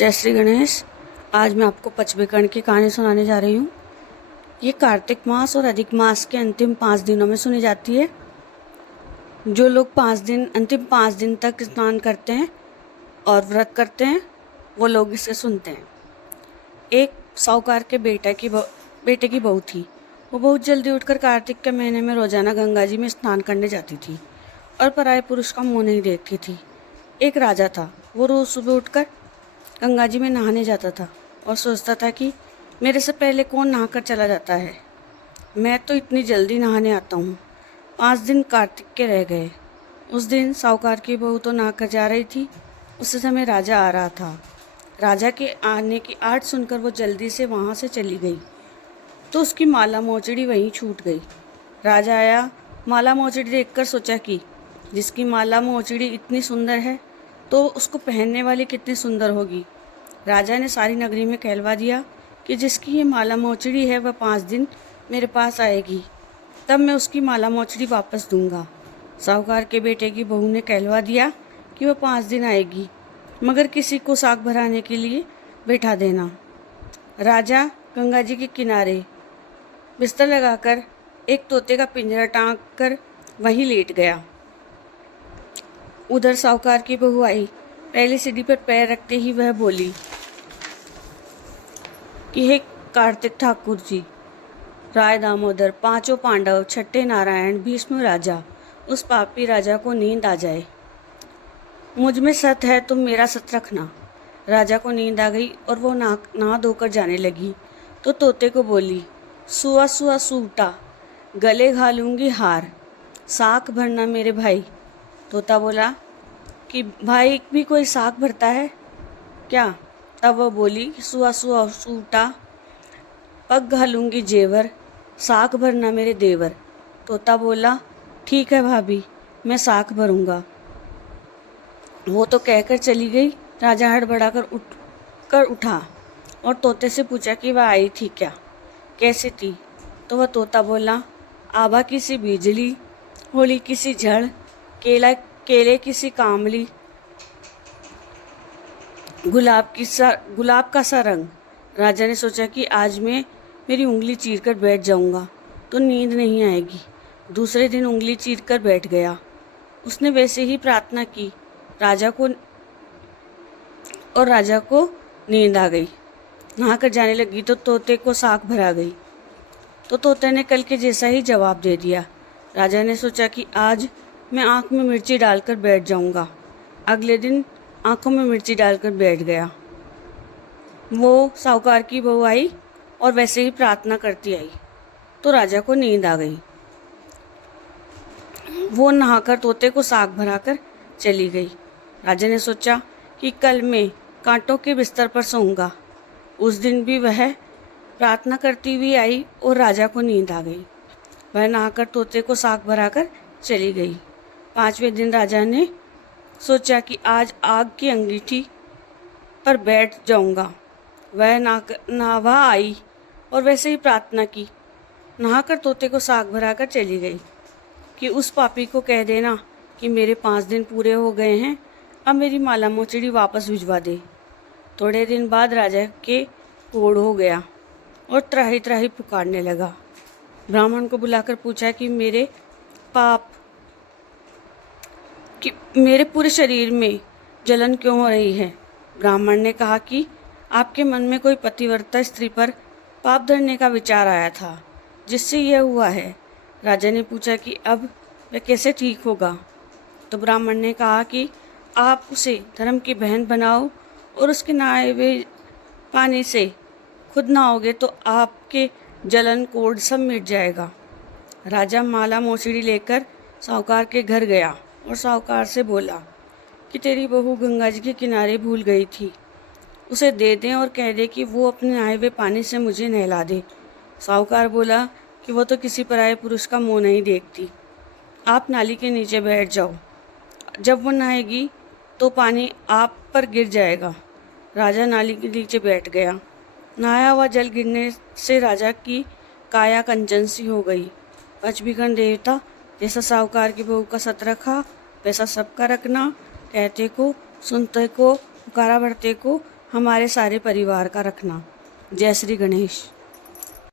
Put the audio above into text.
जय श्री गणेश। आज मैं आपको पचबेकर्ण की कहानी सुनाने जा रही हूँ। ये कार्तिक मास और अधिक मास के अंतिम 5 दिनों में सुनी जाती है। जो लोग अंतिम 5 दिन तक स्नान करते हैं और व्रत करते हैं वो लोग इसे सुनते हैं। एक साहूकार के बेटे की बहू थी। वो बहुत जल्दी उठकर कार्तिक के महीने में रोजाना गंगा जी में स्नान करने जाती थी और पराये पुरुष का मुँह नहीं देखती थी। एक राजा था। वो रोज सुबह उठकर गंगा जी में नहाने जाता था और सोचता था कि मेरे से पहले कौन नहाकर चला जाता है। मैं तो इतनी जल्दी नहाने आता हूँ। 5 दिन कार्तिक के रह गए। उस दिन साहूकार की बहू तो नहाकर जा रही थी। उस समय राजा आ रहा था। राजा के आने की आठ सुनकर वो जल्दी से वहाँ से चली गई तो उसकी माला मोचड़ी वहीं छूट गई। राजा आया, माला मोचड़ी देखकर सोचा कि जिसकी माला मोचड़ी इतनी सुंदर है तो उसको पहनने वाली कितनी सुंदर होगी। राजा ने सारी नगरी में कहलवा दिया कि जिसकी ये माला मोचड़ी है वह 5 दिन मेरे पास आएगी, तब मैं उसकी माला मोचड़ी वापस दूंगा। साहूकार के बेटे की बहू ने कहलवा दिया कि वह 5 दिन आएगी, मगर किसी को साग भराने के लिए बैठा देना। राजा गंगा जी के किनारे बिस्तर लगाकर एक तोते का पिंजरा टांग कर वहीं लेट गया। उधर साहूकार की बहू आई। पहली सीढ़ी पर पैर रखते ही वह बोली कि हे कार्तिक ठाकुर जी, राय दामोदर, 5 पांडव, छठे नारायण, भीष्म राजा, उस पापी राजा को नींद आ जाए। मुझ में सत है, तुम मेरा सत रखना। राजा को नींद आ गई और वो नहा धोकर जाने लगी तो तोते को बोली, सुआ सुआ सूटा, गले घालूंगी हार, साख भरना मेरे भाई। तोता बोला कि भाई भी कोई साख भरता है क्या? तब वह बोली, सुआ सुआ सूटा, पग घालूंगी जेवर, साख भरना मेरे देवर। तोता बोला, ठीक है भाभी, मैं साख भरूंगा। वो तो कहकर चली गई। राजा हड़बड़ाकर उठा और तोते से पूछा कि वह आई थी क्या, कैसी थी? तो वह तोता बोला, आभा किसी बिजली, होली किसी झड़, केले किसी कामली, गुलाब का सा रंग। राजा ने सोचा कि आज मैं मेरी उंगली चीर कर बैठ जाऊंगा तो नींद नहीं आएगी। दूसरे दिन उंगली चीर कर बैठ गया। उसने वैसे ही प्रार्थना की। राजा को नींद आ गई। नहाकर जाने लगी तो तोते को साख भरा गई। तो तोते ने कल के जैसा ही जवाब दे दिया। राजा ने सोचा कि आज मैं आँख में मिर्ची डालकर बैठ जाऊंगा। अगले दिन आंखों में मिर्ची डालकर बैठ गया। वो साहूकार की बहू आई और वैसे ही प्रार्थना करती आई तो राजा को नींद आ गई। वो नहाकर तोते को साग भराकर चली गई। राजा ने सोचा कि कल मैं कांटों के बिस्तर पर सोऊंगा। उस दिन भी वह प्रार्थना करती हुई आई और राजा को नींद आ गई। वह नहाकर तोते को साग भराकर चली गई। 5वें दिन राजा ने सोचा कि आज आग की अंगीठी पर बैठ जाऊंगा। वह नहावा आई और वैसे ही प्रार्थना की। नहाकर तोते को साग भराकर चली गई कि उस पापी को कह देना कि मेरे 5 दिन पूरे हो गए हैं, अब मेरी माला मोचड़ी वापस भिजवा दे। थोड़े दिन बाद राजा के कोढ़ हो गया और त्राही त्राही पुकारने लगा। ब्राह्मण को बुलाकर पूछा कि मेरे पूरे शरीर में जलन क्यों हो रही है? ब्राह्मण ने कहा कि आपके मन में कोई पतिव्रता स्त्री पर पाप धरने का विचार आया था, जिससे यह हुआ है। राजा ने पूछा कि अब वह कैसे ठीक होगा? तो ब्राह्मण ने कहा कि आप उसे धर्म की बहन बनाओ और उसके नहाए हुए पानी से खुद नहाओगे तो आपके जलन कोढ़ सब मिट जाएगा। राजा माला मोचड़ी लेकर साहूकार के घर गया और साहूकार से बोला कि तेरी बहू गंगा जी के किनारे भूल गई थी, उसे दे दें और कह दे कि वो अपने नहाए हुए पानी से मुझे नहला दे। साहूकार बोला कि वो तो किसी पराये पुरुष का मुंह नहीं देखती, आप नाली के नीचे बैठ जाओ, जब वो नहाएगी तो पानी आप पर गिर जाएगा। राजा नाली के नीचे बैठ गया। नहाया हुआ जल गिरने से राजा की काया कंचन सी हो गई। पचबेकर्ण देवता जैसा साहूकार की बहू का सत रखा वैसा सबका रखना, कहते को, सुनते को, पुकारा भरते को हमारे सारे परिवार का रखना। जय श्री गणेश।